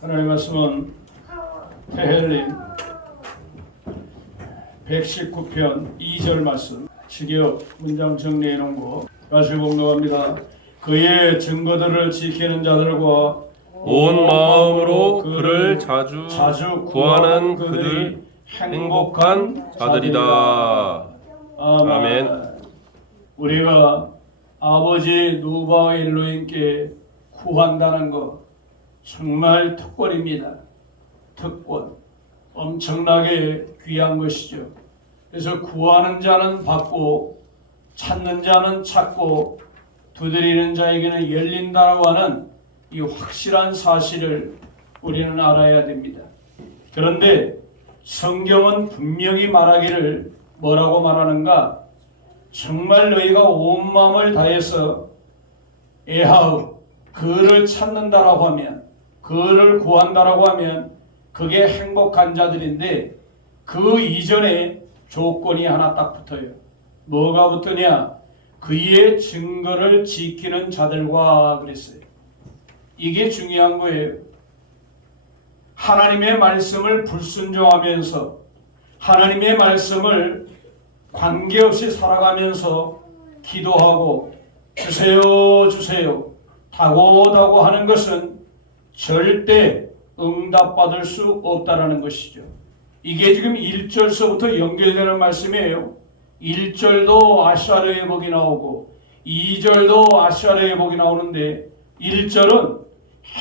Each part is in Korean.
하나님 말씀은 테헬린 119편 2절 말씀 직역 문장 정리해 놓은 거 다시 공독합니다. 그의 증거들을 지키는 자들과 온 마음으로 그를 자주 구하는 그들이 행복한 자들이다. 아멘. 우리가 아버지 누바 엘로힘께 구한다는 것 정말 특권입니다. 특권. 엄청나게 귀한 것이죠. 그래서 구하는 자는 받고 찾는 자는 찾고 두드리는 자에게는 열린다라고 하는 이 확실한 사실을 우리는 알아야 됩니다. 그런데 성경은 분명히 말하기를 뭐라고 말하는가? 정말 너희가 온 마음을 다해서 애하우 그를 찾는다라고 하면, 그를 구한다라고 하면 그게 행복한 자들인데 그 이전에 조건이 하나 딱 붙어요. 뭐가 붙으냐? 그의 증거를 지키는 자들과 그랬어요. 이게 중요한 거예요. 하나님의 말씀을 불순종하면서 하나님의 말씀을 관계없이 살아가면서 기도하고 주세요 주세요 다고다고 하는 것은 절대 응답받을 수 없다라는 것이죠. 이게 지금 1절서부터 연결되는 말씀이에요. 1절도 아시아르 회복이 나오고 2절도 아시아르 회복이 나오는데 1절은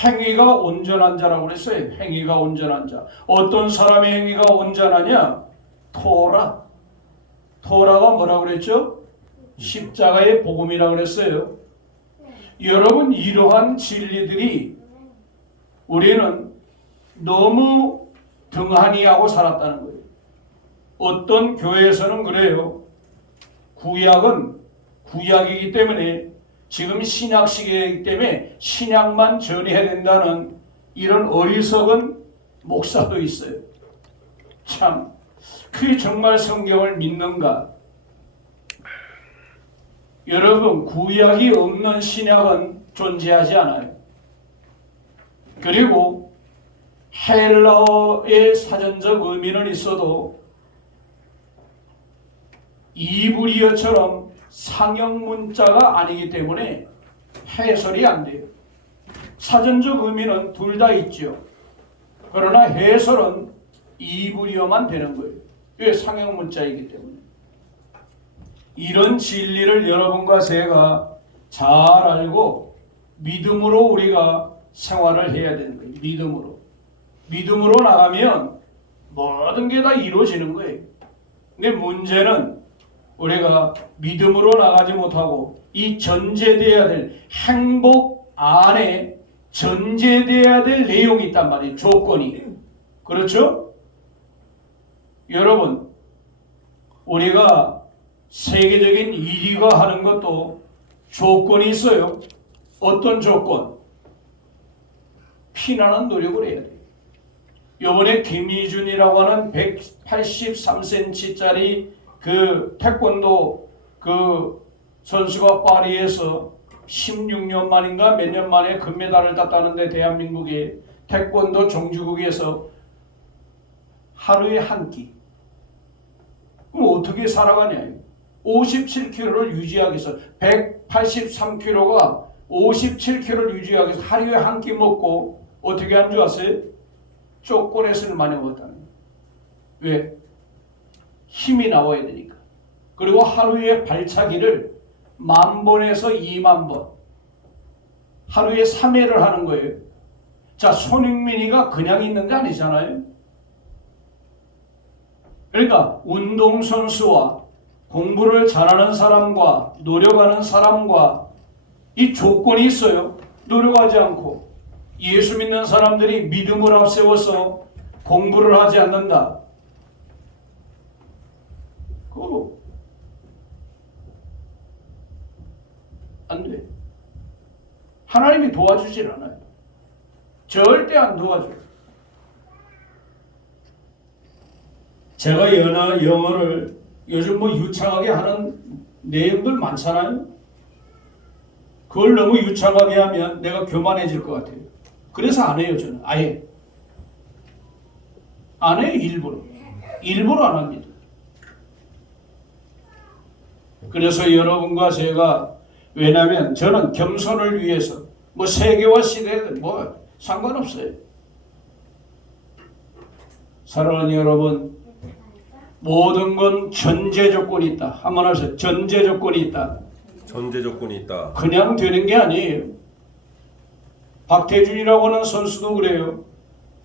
행위가 온전한 자라고 그랬어요. 행위가 온전한 자. 어떤 사람의 행위가 온전하냐? 토라가 뭐라고 그랬죠? 십자가의 복음이라고 그랬어요. 여러분, 이러한 진리들이 우리는 너무 등한히 하고 살았다는 거예요. 어떤 교회에서는 그래요. 구약은 구약이기 때문에 지금 신약 시대이기 때문에 신약만 전해야 된다는 이런 어리석은 목사도 있어요. 참, 그게 정말 성경을 믿는가? 여러분, 구약이 없는 신약은 존재하지 않아요. 그리고 헬라어의 사전적 의미는 있어도 이브리어처럼 상형 문자가 아니기 때문에 해설이 안 돼요. 사전적 의미는 둘 다 있죠. 그러나 해설은 이브리어만 되는 거예요. 왜? 상형 문자이기 때문에. 이런 진리를 여러분과 제가 잘 알고 믿음으로 우리가 생활을 해야 되는 거예요. 믿음으로 나가면 모든 게 다 이루어지는 거예요. 근데 문제는 우리가 믿음으로 나가지 못하고 이 전제되어야 될 행복 안에 전제되어야 될 내용이 있단 말이에요. 조건이. 그렇죠? 여러분, 우리가 세계적인 1위가 하는 것도 조건이 있어요. 어떤 조건? 피나는 노력을 해야 돼요. 이번에 김희준이라고 하는 183cm짜리 그 태권도 그 선수가 파리에서 16년 만인가 몇 년 만에 금메달을 땄다는데, 대한민국의 태권도 종주국에서 하루에 한 끼. 그럼 어떻게 살아가냐? 57kg를 유지하기 위해서 183kg가 57kg를 유지하기 위해서 하루에 한 끼 먹고 어떻게 한 줄 아세요? 초콜릿을 많이 먹었다는 거예요. 왜? 힘이 나와야 되니까. 그리고 하루에 발차기를 10,000번에서 20,000번 하루에 3회를 하는 거예요. 자, 손흥민이가 그냥 있는 게 아니잖아요. 그러니까 운동선수와 공부를 잘하는 사람과 노력하는 사람과 이 조건이 있어요. 노력하지 않고 예수 믿는 사람들이 믿음을 앞세워서 공부를 하지 않는다. 그거 안 돼. 하나님이 도와주질 않아요. 절대 안 도와줘요. 제가 영어를 요즘 뭐 유창하게 하는 내용들 많잖아요. 그걸 너무 유창하게 하면 내가 교만해질 것 같아요. 그래서 안 해요. 저는 아예 안 해요. 일부러 안 합니다. 그래서 여러분과 제가, 왜냐하면 저는 겸손을 위해서 뭐 세계와 시대든 뭐 상관없어요. 사랑하는 여러분, 모든 건 전제 조건이 있다. 한번 하세요. 전제 조건이 있다. 전제 조건이 있다. 그냥 되는 게 아니에요. 박태준이라고 하는 선수도 그래요.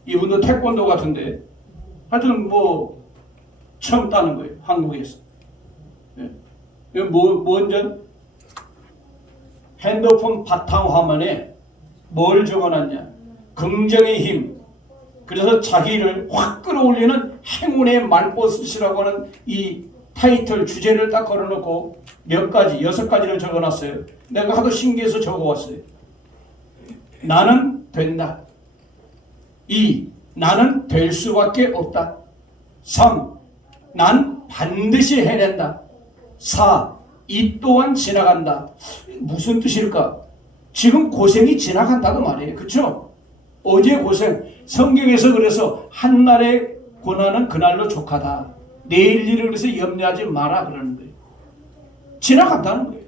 이분도 태권도 같은데 하여튼 뭐 처음 따는 거예요. 한국에서. 예. 먼저 핸드폰 바탕화면에 뭘 적어놨냐. 긍정의 힘. 그래서 자기를 확 끌어올리는 행운의 말버섯이라고 하는 이 타이틀 주제를 딱 걸어놓고 몇 가지, 6가지를 적어놨어요. 내가 하도 신기해서 적어왔어요. 나는 된다. 2. 나는 될 수밖에 없다. 3. 난 반드시 해낸다. 4. 이 또한 지나간다. 무슨 뜻일까? 지금 고생이 지나간다고 말이에요. 그렇죠? 어제 고생, 성경에서 그래서 한날의 고난은 그날로 족하다. 내일 일을 그래서 염려하지 마라 그러는 거예요. 지나간다는 거예요.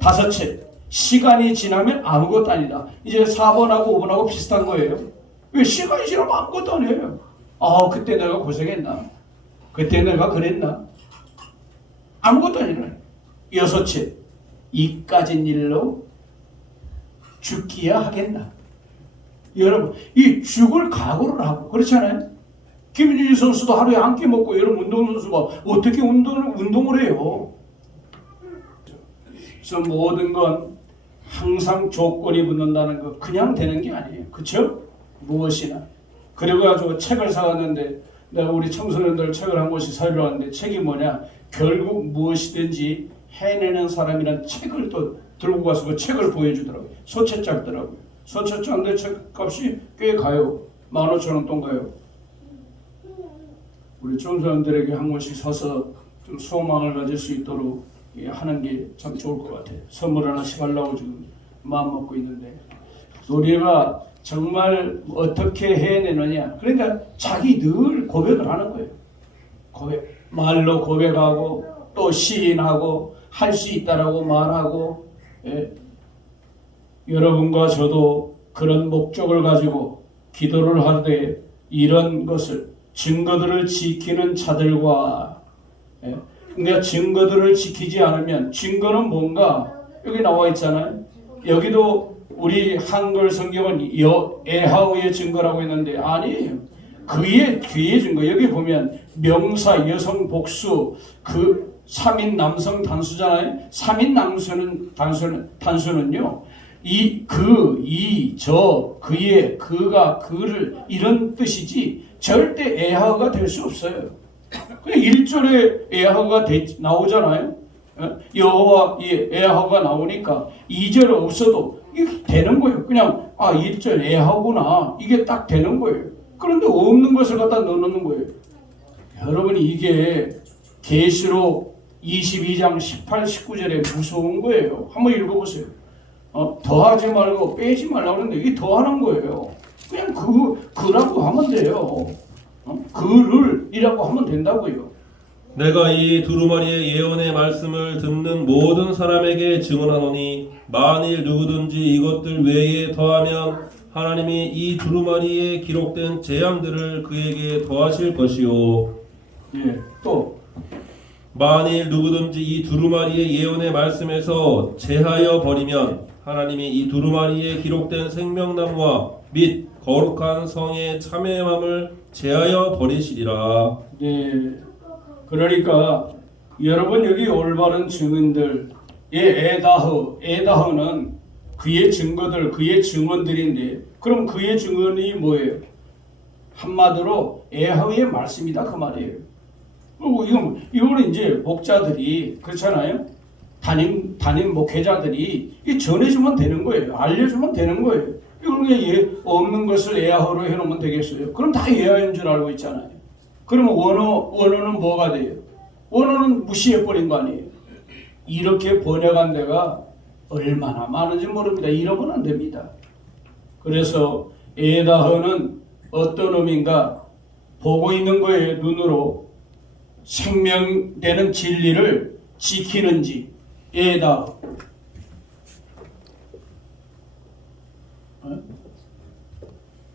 5째, 시간이 지나면 아무것도 아니다. 이제 4번하고 5번하고 비슷한 거예요. 왜 시간이 지나면 아무것도 아니에요. 그때 내가 고생했나? 그때 내가 그랬나? 아무것도 아니라. 6째, 이까진 일로 죽기야 하겠나? 여러분, 이 죽을 각오를 하고, 그렇잖아요? 김민준 선수도 하루에 한 끼 먹고, 여러분 운동선수가 어떻게 운동을 해요? 그래서 모든 건 항상 조건이 붙는다는 거 그냥 되는 게 아니에요. 그렇죠? 무엇이나. 그래가지고 책을 사왔는데, 내가 우리 청소년들 책을 한 권씩 사려고 하는데, 책이 뭐냐? 결국 무엇이든지 해내는 사람이란 책을 또 들고 가서 그 책을 보여주더라고요. 소책자더라고요. 소책자인데 책값이 꽤 가요. 15,000원 돈 가요. 우리 청소년들에게 한 권씩 사서 좀 소망을 가질 수 있도록 하는 게 참 좋을 것 같아요. 선물 하나씩 하려고 지금 마음 먹고 있는데, 우리가 정말 어떻게 해내느냐. 그러니까 자기 늘 고백을 하는 거예요. 고백. 말로 고백하고 또 시인하고 할 수 있다라고 말하고. 예. 여러분과 저도 그런 목적을 가지고 기도를 하되 이런 것을 증거들을 지키는 자들과, 예. 그러니까 증거들을 지키지 않으면, 증거는 뭔가 여기 나와 있잖아요. 여기도 우리 한글 성경은 에하오의 증거라고 했는데 아니에요. 그의 증거. 여기 보면 명사, 여성, 복수, 그 3인 남성 단수잖아요. 3인 남수는 단수는요. 이, 그, 이, 저, 그의, 그가, 그를 이런 뜻이지 절대 에하오가 될 수 없어요. 그냥 1절에 에하오가 나오잖아요. 여호와 에하오가 나오니까 2절 없어도 이게 되는 거예요. 그냥 1절 에하오구나. 이게 딱 되는 거예요. 그런데 없는 것을 갖다 넣어놓는 거예요. 여러분이 이게 계시록 22장 18, 19절에 무서운 거예요. 한번 읽어보세요. 더하지 말고 빼지 말라고 그러는데 이게 더하는 거예요. 그냥 그라고 하면 돼요. 그를 이라고 하면 된다고요. 내가 이 두루마리의 예언의 말씀을 듣는 모든 사람에게 증언하노니 만일 누구든지 이것들 외에 더하면 하나님이 이 두루마리에 기록된 재앙들을 그에게 더하실 것이요. 예, 또 만일 누구든지 이 두루마리의 예언의 말씀에서 제하여 버리면 하나님이 이 두루마리에 기록된 생명나무와 및 거룩한 성의 참회함을 제하여 버리시리라. 네, 그러니까 여러분 여기 올바른 증인들, 에다흐는 그의 증거들, 그의 증언들인데, 그럼 그의 증언이 뭐예요? 한마디로 에하의 말씀이다 그 말이에요. 그리고 이거는 이제 목자들이, 그렇잖아요. 담임 목회자들이 전해주면 되는 거예요. 알려주면 되는 거예요. 이걸 그냥 없는 것을 에하로 해놓으면 되겠어요? 그럼 다 에하인 줄 알고 있잖아요. 그러면 원어는 뭐가 돼요? 원어는 무시해버린 거 아니에요? 이렇게 번역한 데가 얼마나 많은지 모릅니다. 이러면 안 됩니다. 그래서 에다허는 어떤 의미인가? 보고 있는 거에 눈으로 생명되는 진리를 지키는지 에다허.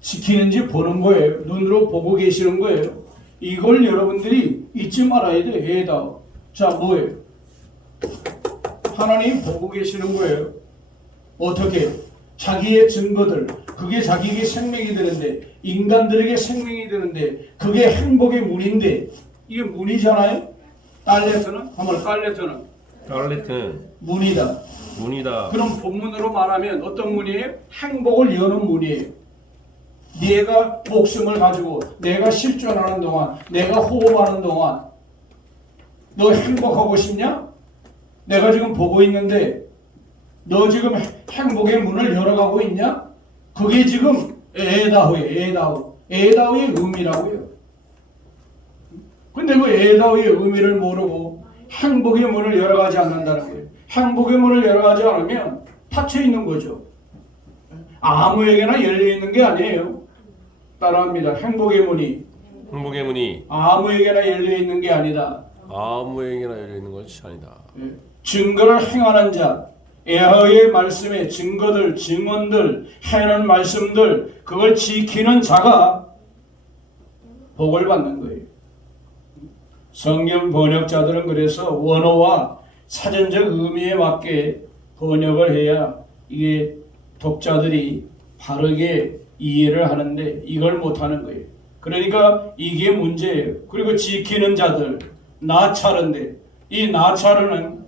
지키는지 보는 거예요. 눈으로 보고 계시는 거예요. 이걸 여러분들이 잊지 말아야 돼. 에다허. 자, 뭐예요? 하나님 보고 계시는 거예요. 어떻게? 자기의 증거들, 그게 자기에게 생명이 되는데, 인간들에게 생명이 되는데, 그게 행복의 문인데, 이게 문이잖아요? 깔레트는? 한번 깔레트는? 갈레트는 문이다. 문이다. 그럼 본문으로 말하면 어떤 문이에요? 행복을 여는 문이에요. 내가 목숨을 가지고, 내가 실존하는 동안, 내가 호흡하는 동안, 너 행복하고 싶냐? 내가 지금 보고 있는데, 너 지금 행복의 문을 열어가고 있냐? 그게 지금 에다호예요. 에다호의 의미라고요. 근데 그 에다호의 의미를 모르고 행복의 문을 열어가지 않는다는 거예요. 행복의 문을 열어가지 않으면 닫혀 있는 거죠. 아무에게나 열려 있는 게 아니에요. 따라합니다. 행복의 문이 행복의 문이 아무에게나 열려 있는 게 아니다. 아무에게나 열려 있는 것이 아니다. 증거를 행하는 자, 에하의 말씀의 증거들, 증언들, 해는 말씀들, 그걸 지키는 자가 복을 받는 거예요. 성경 번역자들은 그래서 원어와 사전적 의미에 맞게 번역을 해야 이게 독자들이 바르게 이해를 하는데 이걸 못하는 거예요. 그러니까 이게 문제예요. 그리고 지키는 자들, 나차르인데 이 나차르는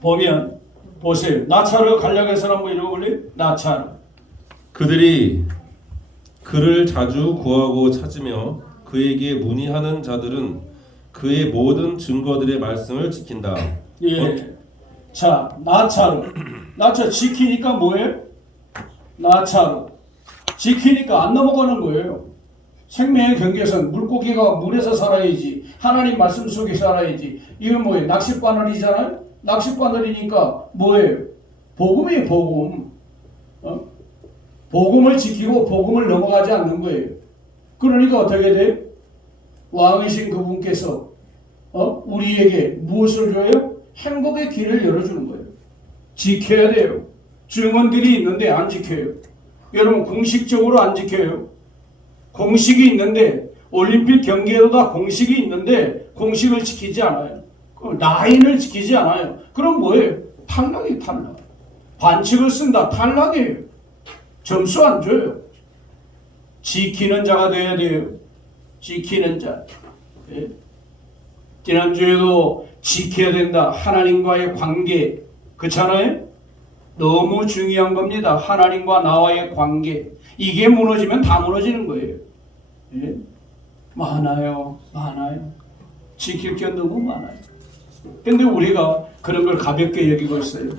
보면 보세요. 나차르 간략해서 한번 읽어볼래요? 나차르. 그들이 그를 자주 구하고 찾으며 그에게 문의하는 자들은 그의 모든 증거들의 말씀을 지킨다. 예. 자, 나차르. 나차르 지키니까 뭐예요? 나차르. 지키니까 안 넘어가는 거예요. 생명의 경계선, 물고기가 물에서 살아야지. 하나님 말씀 속에 살아야지. 이건 뭐예요? 낚싯바늘이잖아요? 낚싯바늘이니까 뭐예요? 복음이에요, 복음. 복음을 지키고 복음을 넘어가지 않는 거예요. 그러니까 어떻게 돼요? 왕이신 그분께서 우리에게 무엇을 줘요? 행복의 길을 열어주는 거예요. 지켜야 돼요. 증언들이 있는데 안 지켜요. 여러분 공식적으로 안 지켜요. 공식이 있는데 올림픽 경기에도 다 공식이 있는데 공식을 지키지 않아요. 라인을 지키지 않아요. 그럼 뭐예요? 탈락이 탈락. 반칙을 쓴다. 탈락이에요. 점수 안 줘요. 지키는 자가 돼야 돼요. 지키는 자. 예. 지난주에도 지켜야 된다. 하나님과의 관계. 그렇잖아요? 너무 중요한 겁니다. 하나님과 나와의 관계. 이게 무너지면 다 무너지는 거예요. 예? 많아요. 지킬 게 너무 많아요. 근데 우리가 그런 걸 가볍게 여기고 있어요.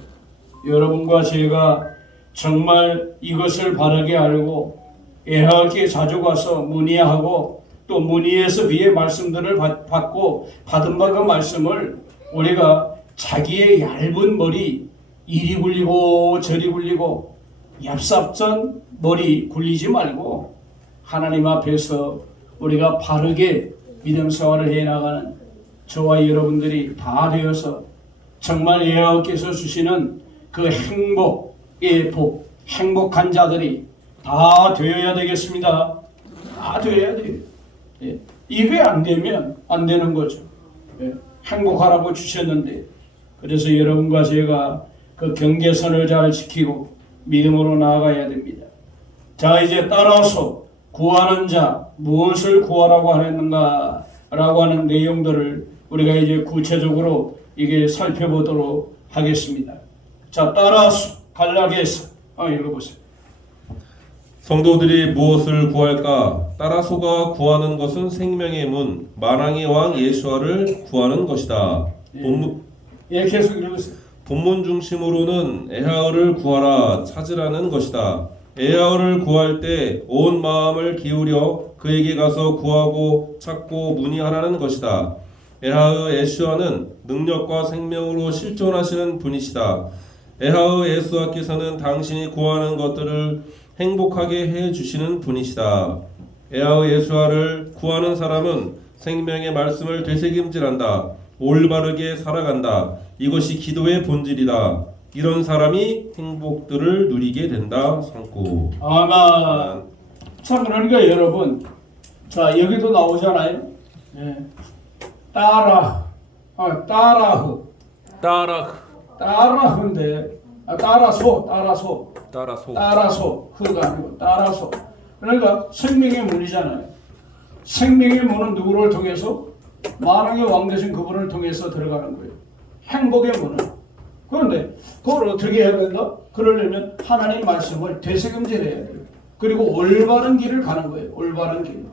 여러분과 제가 정말 이것을 바르게 알고 애하게 자주 가서 문의하고 또 문의해서 위의 말씀들을 받고 받은 바 그 말씀을 우리가 자기의 얇은 머리 이리 굴리고 저리 굴리고 얍삽전 머리 굴리지 말고 하나님 앞에서 우리가 바르게 믿음 생활을 해나가는 저와 여러분들이 다 되어서 정말 여호와께서 주시는 그 행복의 복, 행복한 자들이 다 되어야 되겠습니다. 다 되어야 돼요. 예. 이게 안 되면 안 되는 거죠. 예. 행복하라고 주셨는데 그래서 여러분과 제가 그 경계선을 잘 지키고 믿음으로 나아가야 됩니다. 자, 이제 따라서 구하는 자 무엇을 구하라고 하는가 라고 하는 내용들을 우리가 이제 구체적으로 이게 살펴보도록 하겠습니다. 자, 따라서 갈라디아서 읽어보세요. 성도들이 무엇을 구할까? 따라소가 구하는 것은 생명의 문, 만왕의 왕 예수와를 구하는 것이다. 예, 계속 읽어보세요. 본문 중심으로는 에하을을 구하라 찾으라는 것이다. 에하을을 구할 때 온 마음을 기울여 그에게 가서 구하고 찾고 문의하라는 것이다. 에하의 예수와는 능력과 생명으로 실존하시는 분이시다. 에하의 예수와께서는 당신이 구하는 것들을 행복하게 해 주시는 분이시다. 에아의 예수아를 구하는 사람은 생명의 말씀을 되새김질한다. 올바르게 살아간다. 이것이 기도의 본질이다. 이런 사람이 행복들을 누리게 된다. 상고. 아마 참 그러니까 여러분, 자 여기도 나오잖아요. 예. 따라흐. 따라흐인데 따라소 흐가 아니고 따라소. 그러니까 생명의 문이잖아요. 생명의 문은 누구를 통해서? 만왕의 왕 되신 그분을 통해서 들어가는 거예요. 행복의 문은. 그런데 그걸 어떻게 해야 된다? 그러려면 하나님 말씀을 되새김질해야 돼요. 그리고 올바른 길을 가는 거예요. 올바른 길.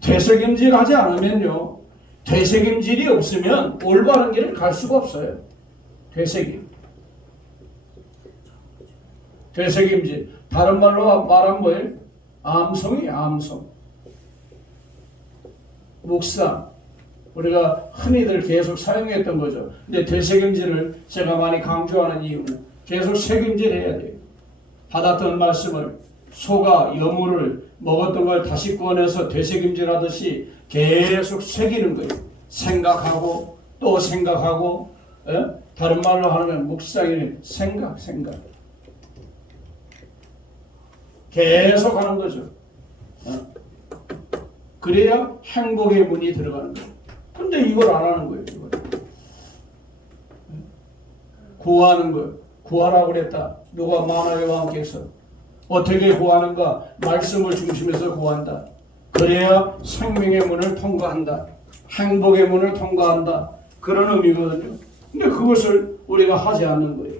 되새김질하지 않으면요, 되새김질이 없으면 올바른 길을 갈 수가 없어요. 되새김질. 다른 말로 말하면 뭐예요? 암송이에요. 암송. 묵상. 우리가 흔히들 계속 사용했던 거죠. 근데 되새김질을 제가 많이 강조하는 이유는 계속 새김질해야 돼요. 받았던 말씀을 소가 여물을 먹었던 걸 다시 꺼내서 되새김질하듯이 계속 새기는 거예요. 생각하고 또 생각하고, 다른 말로 하면 묵상이면 생각. 계속 하는 거죠. 그래야 행복의 문이 들어가는 거예요. 근데 이걸 안 하는 거예요. 이걸. 구하는 거예요. 구하라고 그랬다. 누가 만왕의 왕께서 어떻게 구하는가? 말씀을 중심에서 구한다. 그래야 생명의 문을 통과한다. 행복의 문을 통과한다. 그런 의미거든요. 근데 그것을 우리가 하지 않는 거예요.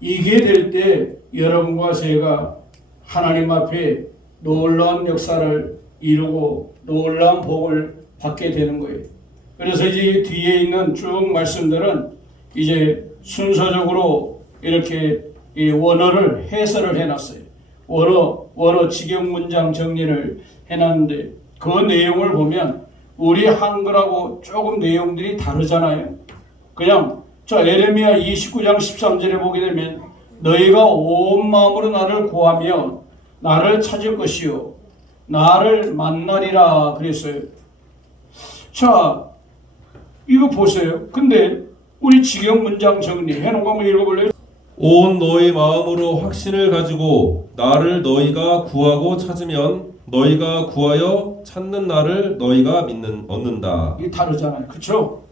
이게 될 때 여러분과 제가 하나님 앞에 놀라운 역사를 이루고 놀라운 복을 받게 되는 거예요. 그래서 이제 뒤에 있는 쭉 말씀들은 이제 순서적으로 이렇게 이 원어를 해설을 해놨어요. 원어 직역 문장 정리를 해놨는데 그 내용을 보면 우리 한글하고 조금 내용들이 다르잖아요. 그냥 자 에레미야 29장 13절에 보게 되면 너희가 온 마음으로 나를 구하며 나를 찾을 것이요 나를 만나리라 그랬어요. 자 이거 보세요. 근데 우리 직역 문장 정리해놓은 거 한번 읽어볼래요? 온 너희 마음으로 확신을 가지고 나를 너희가 구하고 찾으면 너희가 구하여 찾는 나를 너희가 얻는다. 이게 다르잖아요. 그렇죠?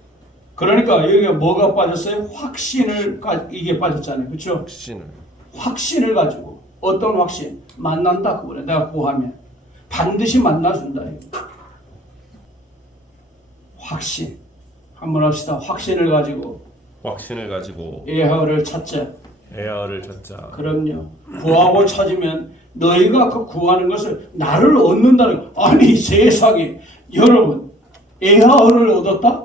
그러니까 여기가 뭐가 빠졌어요? 이게 빠졌잖아요. 그렇죠? 확신을 가지고. 어떤 확신? 만난다 그거래. 내가 구하면 반드시 만나준다. 확신. 한번 합시다. 확신을 가지고 에하를 찾자. 그럼요. 구하고 찾으면 너희가 그 구하는 것을 나를 얻는다는. 아니 세상에 여러분 에하를 얻었다?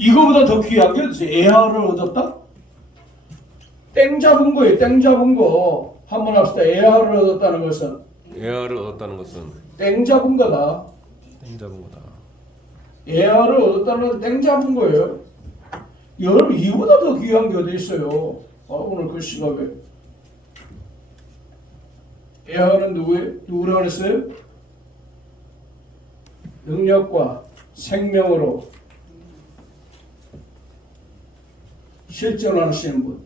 이거보다 더 귀한 게 어딨어요? 에하를 얻었다? 땡 잡은 거예요. 땡 잡은 거. 한번 합시다. 에하를 얻었다는 것은 땡 잡은 거다. 에하를 얻었다는 것은 땡 잡은 거예요. 여러분 이보다 더 귀한 게 어디 있어요? 오늘 그 시각에 에하는 누구라고 그랬어요? 능력과 생명으로 실존하시는 분.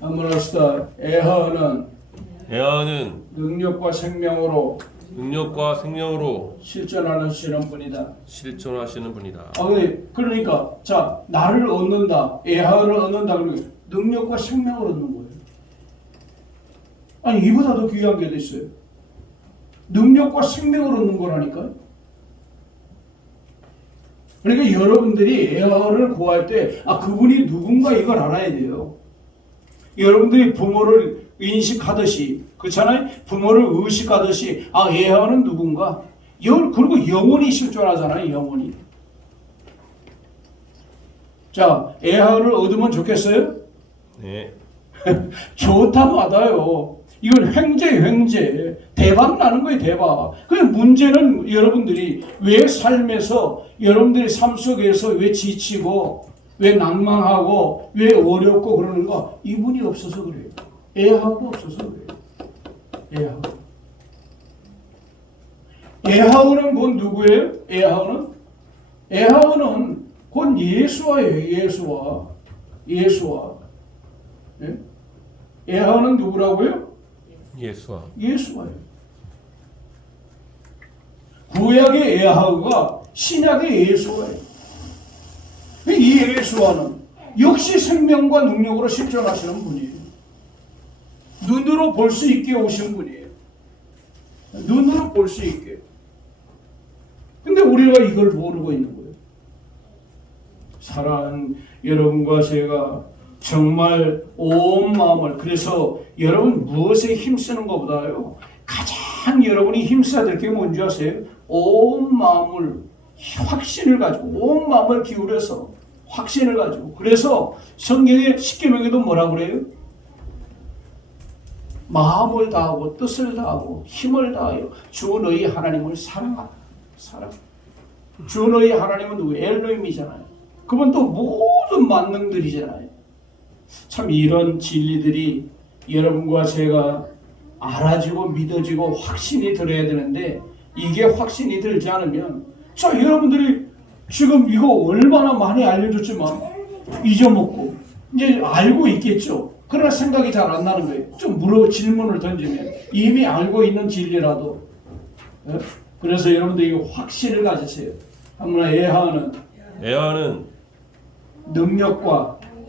한번 합시다. 에하는 능력과 생명으로 실존하시는 분이다. 그러니까 자 나를 얻는다, 에하를 얻는다 그러면 능력과 생명을 얻는 거예요. 아니 이보다 더 귀한 게 어디 있어요? 능력과 생명을 얻는 거라니까요. 그러니까 여러분들이 에하를 구할 때 그분이 누군가 이걸 알아야 돼요. 여러분들이 부모를 인식하듯이 그렇잖아요. 부모를 의식하듯이 에하는 누군가. 그리고 영혼이 실존하잖아요. 영혼이. 자 에하를 얻으면 좋겠어요? 네. 좋다 맞아요. 이건 횡재 대박 나는 거예요. 대박. 그 문제는 여러분들이 왜 삶에서 여러분들이 삶 속에서 왜 지치고 왜 낭망하고 왜 어렵고 그러는가? 이분이 없어서 그래요. 에하우가 없어서 그래요. 에하우는 곧 누구예요? 에하우는 곧 예수와예요. 예수와. 예? 에하우는 누구라고요? 예수와예요. 구약의 에하우가 신약의 예수와예요. 이 예수와는 역시 생명과 능력으로 실존하시는 분이에요. 눈으로 볼 수 있게 오신 분이에요. 눈으로 볼 수 있게. 근데 우리가 이걸 모르고 있는 거예요. 사랑하는 여러분과 제가 정말 온 마음을, 그래서 여러분 무엇에 힘쓰는 것보다요, 가장 여러분이 힘써야 될 게 뭔지 아세요? 온 마음을, 확신을 가지고, 온 마음을 기울여서 확신을 가지고. 그래서 성경의 십계명에도 뭐라 그래요? 마음을 다하고 뜻을 다하고 힘을 다하여 주 너희 하나님을 사랑하라. 주 너희 하나님은 누구? 엘로힘이잖아요. 그분 또 모든 만능들이잖아요. 참 이런 진리들이 여러분과 제가 알아지고 믿어지고 확신이 들어야 되는데, 이게 확신이 들지 않으면, 자, 여러분들이 지금 이거 얼마나 많이 알려줬지만 잊어먹고 이제 알고 있겠죠. 그러나 생각이 잘 안 나는 거예요. 좀 질문을 던지면 이미 알고 있는 진리라도. 그래서 여러분들이 확신을 가지세요. 한번 에하는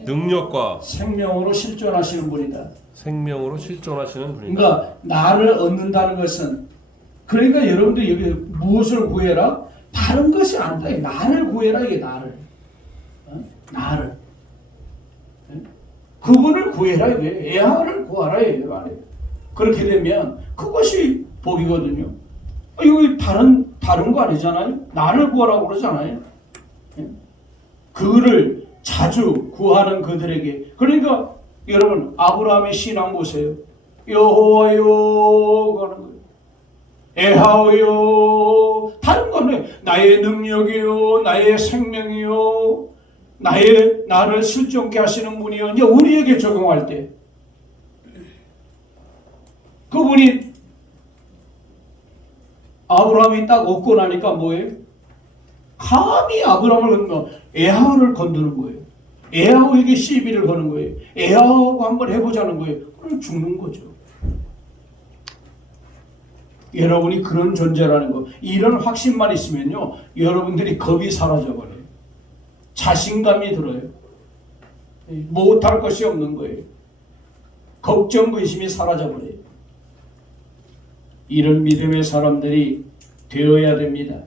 능력과 생명으로 실존하시는 분이다. 그러니까 나를 얻는다는 것은, 그러니까 여러분들이 여기 무엇을 구해라? 다른 것이 아니다. 나를 구해라. 이게 나를. 그분을 구해라. 이게 에하를 구하라. 이게 말이에요. 그렇게 되면 그것이 복이거든요. 이거 다른 거 아니잖아요. 나를 구하라고 그러잖아요. 그를 자주 구하는 그들에게. 그러니까 여러분 아브라함의 신앙 보세요. 여호와여 하는 거예요. 에하오요. 다른 거는 나의 능력이요, 나의 생명이요, 나를 실존케 하시는 분이요. 이제 우리에게 적용할 때 그분이 아브라함이 딱 얻고 나니까 뭐예요? 감히 아브라함을 에하오를 건드는 거예요. 에하오에게 시비를 거는 거예요. 에하오하고 한번 해보자는 거예요. 그럼 죽는 거죠. 여러분이 그런 존재라는 거, 이런 확신만 있으면요, 여러분들이 겁이 사라져버려요. 자신감이 들어요. 못할 것이 없는 거예요. 걱정, 근심이 사라져버려요. 이런 믿음의 사람들이 되어야 됩니다.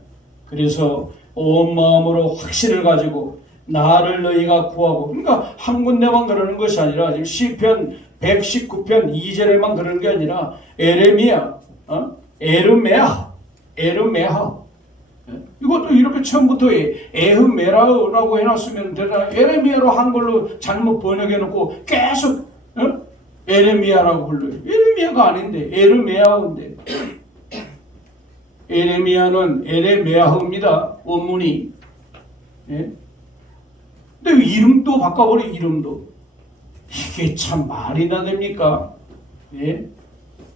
그래서 온 마음으로 확신을 가지고 나를 너희가 구하고, 그러니까 한 군데만 그러는 것이 아니라 지금 시편 119편 2절에만 그러는 게 아니라 에르메하 이것도 이렇게 처음부터 에흐메라라고 해놨으면 되잖아요. 에레미야로 한글로 잘못 번역해놓고 계속 에레미야라고 불러요. 에레미야가 아닌데 에르메하인데, 에레미야는 에레메하입니다. 원문이. 근데 이름도 바꿔버려. 이름도 이게 참 말이나 됩니까?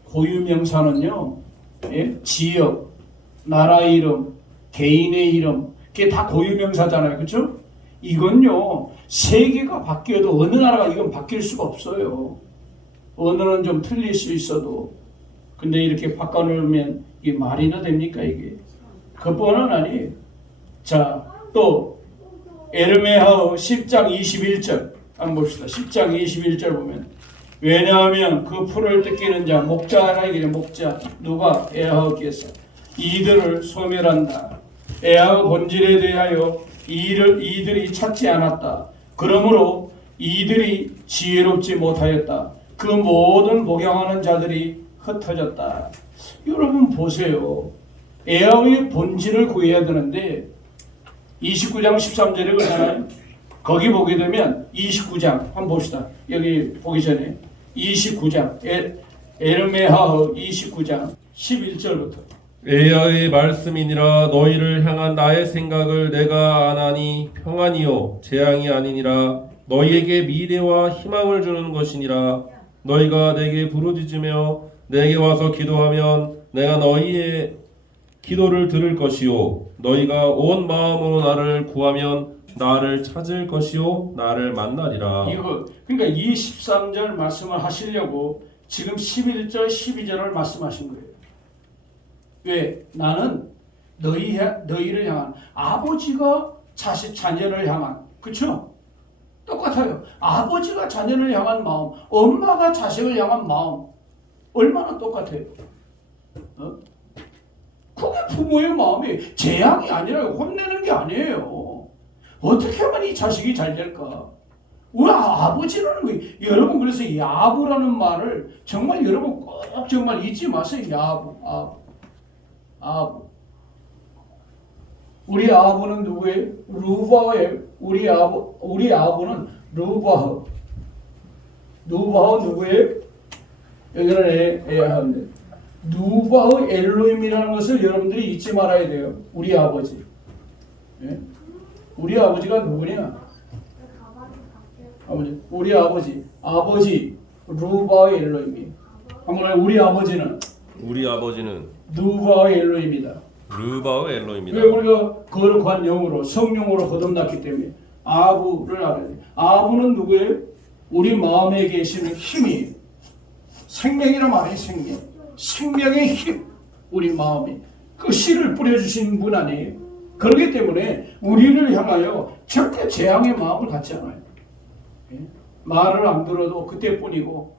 고유명사는요, 지역, 나라 이름, 개인의 이름, 그게 다 고유명사잖아요. 그렇죠? 이건요, 세계가 바뀌어도 어느 나라가 이건 바뀔 수가 없어요. 언어는 좀 틀릴 수 있어도. 근데 이렇게 바꿔놓으면 이게 말이나 됩니까? 이게 그뿐은 아니에요. 자, 또 에르메하오 10장 21절 한번 봅시다. 10장 21절 보면, 왜냐하면 그 풀을 뜯기는 자, 목자라 이게 목자, 누가? 에하오께서 이들을 소멸한다. 에하오 본질에 대하여 이들이 찾지 않았다. 그러므로 이들이 지혜롭지 못하였다. 그 모든 목양하는 자들이 흩어졌다. 여러분 보세요. 에하오의 본질을 구해야 되는데 29장 13절에 그러잖아요. 거기 보게 되면 29장 한번 봅시다. 여기 보기 전에 29장 에르메하오 29장 11절부터 여호와의 말씀이니라. 너희를 향한 나의 생각을 내가 아나니 평안이요 재앙이 아니니라. 너희에게 미래와 희망을 주는 것이니라. 너희가 내게 부르짖으며 내게 와서 기도하면 내가 너희의 기도를 들을 것이요 너희가 온 마음으로 나를 구하면 나를 찾을 것이요 나를 만나리라. 이거 그러니까 23절 말씀을 하시려고 지금 11절 12절을 말씀하신 거예요. 왜? 나는 너희를 향한 아버지가 자녀를 향한 그렇죠? 똑같아요. 아버지가 자녀를 향한 마음, 엄마가 자식을 향한 마음 얼마나 똑같아요. 그게 부모의 마음이 재앙이 아니라 혼내는 게 아니에요. 어떻게 하면 이 자식이 잘 될까? 우리 아버지라는 거 여러분 그래서 야부라는 말을 정말 여러분 꼭 정말 잊지 마세요. 아부. 우리 아부는 누구예요? 루바예요. 우리 아부는 루바흐. 루바흐 누구예요? 여기는 에하인데 누바흐 엘로힘이라는 것을 여러분들이 잊지 말아야 돼요. 우리 아버지. 예? 우리 아버지가 누구냐? 아버지. 우리 아버지 루바흐 엘로힘이. 한번 우리 아버지는 누바흐 엘로힘이다. 르바흐 엘로힘이다. 왜 우리가 거룩한 영으로 성령으로 거듭났기 때문에 아부를 알아야 돼. 아부는 누구예요? 우리 마음에 계시는 힘이 생명이란 말이에요. 생명의 힘. 우리 마음에 그 씨를 뿌려주신 분 아니에요. 그렇기 때문에 우리를 향하여 절대 재앙의 마음을 갖지 않아요. 말을 안 들어도 그때뿐이고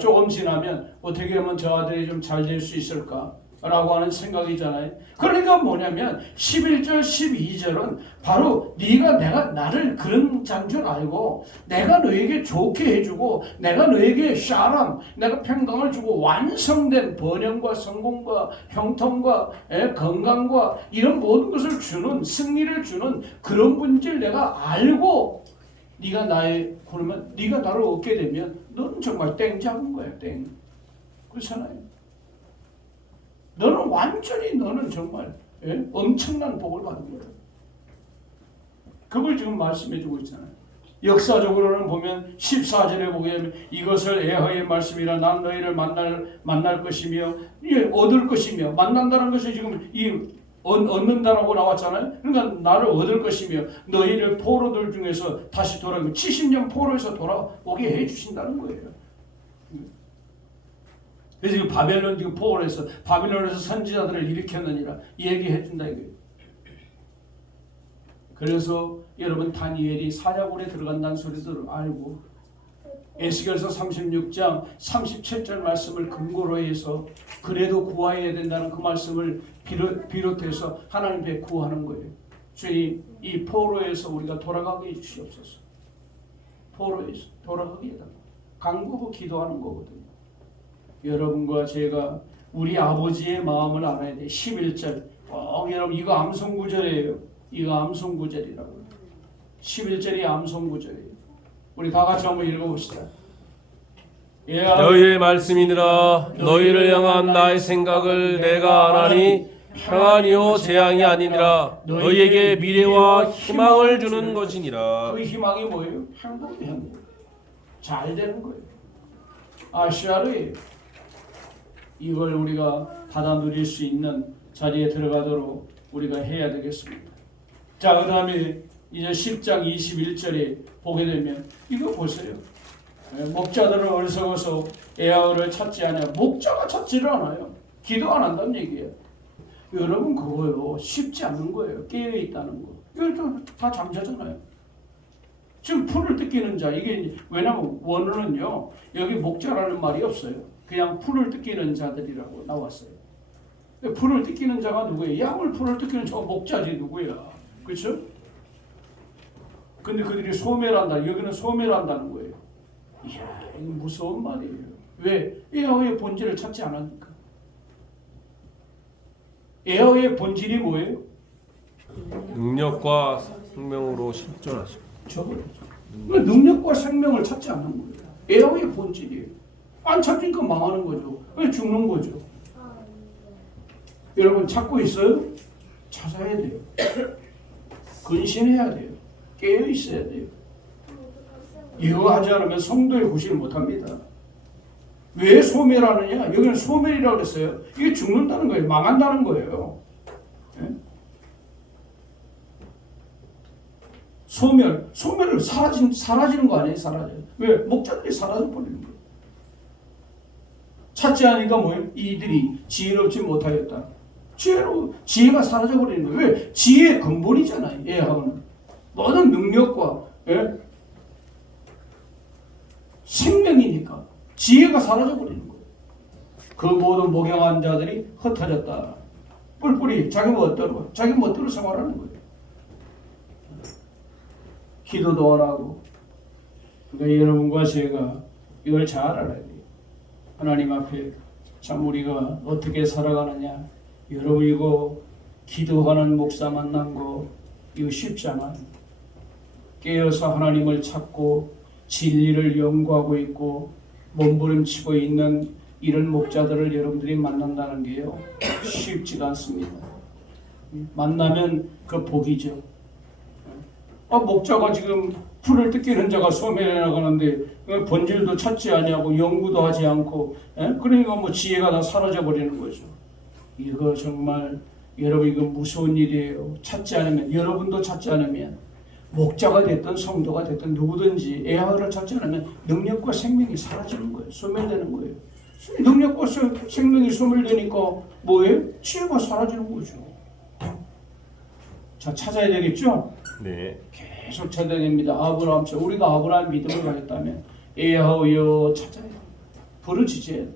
조금 지나면 어떻게 하면 저 아들이 좀 잘 될 수 있을까? 라고 하는 생각이잖아요. 그러니까 뭐냐면 11절 12절은 바로 네가 나를 그런 자인 줄 알고 내가 너에게 좋게 해주고 내가 너에게 샤람 내가 평강을 주고 완성된 번영과 성공과 형통과 건강과 이런 모든 것을 주는 승리를 주는 그런 분들 내가 알고 네가 그러면 네가 나를 얻게 되면 너는 정말 땡 잡은 거야. 땡. 그렇잖아요. 너는 정말 엄청난 복을 받은 거예요. 그걸 지금 말씀해 주고 있잖아요. 역사적으로는 보면 14절에 보게 되면 이것을 여호와의 말씀이라 난 너희를 만날 것이며 얻을 것이며 만난다는 것이 지금 얻는다라고 나왔잖아요. 그러니까 나를 얻을 것이며 너희를 포로들 중에서 다시 70년 포로에서 돌아오게 해주신다는 거예요. 그래서 지금 바벨론 지금 포로에서 바벨론에서 선지자들을 일으켰느니라 얘기해 준다 이거예요. 그래서 여러분 다니엘이 사자굴에 들어간다는 소리도 알고 에스겔서 36장 37절 말씀을 근거로 해서 그래도 구하여야 된다는 그 말씀을 비롯해서 하나님 앞에 구하는 거예요. 주님 이 포로에서 우리가 돌아가게 해주시옵소서. 포로에서 돌아가게 해달라고 간구하고 기도하는 거거든요. 여러분과 제가 우리 아버지의 마음을 알아야 돼. 11절 여러분 이거 암송구절이에요. 이거 암송구절이라고. 11절이 암송구절이에요. 우리 다 같이 한번 읽어봅시다. 너희의 말씀이니라. 너희를 향한 나의 생각을 내가 아나니 평안이요 재앙이 아니니라. 너희에게 미래와 희망을 주는 것이니라. 그 희망이 뭐예요? 행복이에요. 잘 되는 거예요. 아시아를 이걸 우리가 받아 누릴 수 있는 자리에 들어가도록 우리가 해야 되겠습니다. 자, 그 다음에 이제 10장 21절에 보게 되면 이거 보세요. 목자들을 어리석어서 애아를 찾지 않아. 목자가 찾지를 않아요. 기도 안 한다는 얘기예요. 여러분 그거요 쉽지 않은 거예요. 깨어있다는 거. 이거 다 잠자잖아요. 지금 풀을 뜯기는 자 이게 왜냐면 원어는요 여기 목자라는 말이 없어요. 그냥 풀을 뜯기는 자들이라고 나왔어요. 풀을 뜯기는 자가 누구예요? 양을 풀을 뜯기는 자가 목자지 누구야? 그렇죠? 근데 그들이 소멸한다. 여기는 소멸한다는 거예요. 이야, 이거 무서운 말이에요. 왜? 여호와의 본질을 찾지 않으니까. 여호와의 본질이 뭐예요? 능력과 생명으로 실존하시고. 저거죠. 능력과 생명을 찾지 않는 거예요. 여호와의 본질이에요. 안 찾으니까 망하는 거죠. 왜 죽는 거죠? 여러분 찾고 있어요? 찾아야 돼요. 근신해야 돼요. 깨어 있어야 돼요. 이거 하지 않으면 성도의 구실을 못합니다. 왜 소멸하느냐? 여기는 소멸이라고 그랬어요. 이게 죽는다는 거예요. 망한다는 거예요. 예? 소멸을 사라지는 거 아니에요? 사라져요. 왜? 목자들이 사라져 버리는 거예요. 찾지 않으니까 뭐예요? 이들이 지혜롭지 못하였다. 지혜가 사라져 버리는 거예요. 왜? 지혜의 근본이잖아요. 예하고는 모든 능력과 생명이니까 지혜가 사라져 버리는 거예요. 그 모든 목양한 자들이 흩어졌다. 뿔뿔이 자기 멋대로 생활하는 거예요. 기도도 안 하고. 그러니까 여러분과 제가 이걸 잘 알아야 돼요. 하나님 앞에 참 우리가 어떻게 살아가느냐. 여러분 이거 기도하는 목사 만난 거 이거 쉽잖아요. 깨어서 하나님을 찾고 진리를 연구하고 있고 몸부림치고 있는 이런 목자들을 여러분들이 만난다는 게요 쉽지가 않습니다. 만나면 그 복이죠. 목자가 지금 풀을 뜯기는 자가 소멸해 나가는데 본질도 찾지 아니하고 연구도 하지 않고 그러니까 뭐 지혜가 다 사라져 버리는 거죠. 이거 정말 여러분 이거 무서운 일이에요. 찾지 않으면 여러분도 찾지 않으면 목자가 됐든 성도가 됐든 누구든지 애하를 찾지 않으면 능력과 생명이 사라지는 거예요. 소멸되는 거예요. 능력과 생명이 소멸되니까 뭐예요? 지혜가 사라지는 거죠. 자, 찾아야 되겠죠? 네. 계속 찾아야 됩니다. 아브라함처럼 우리가 아브라함 믿음을 가졌다면 에하오여 찾아야 돼요. 부르짖어야 돼요.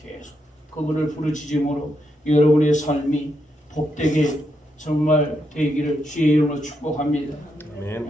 계속 그분을 부르짖음으로 여러분의 삶이 복되게 정말 되기를 주의 이름으로 축복합니다. 아멘.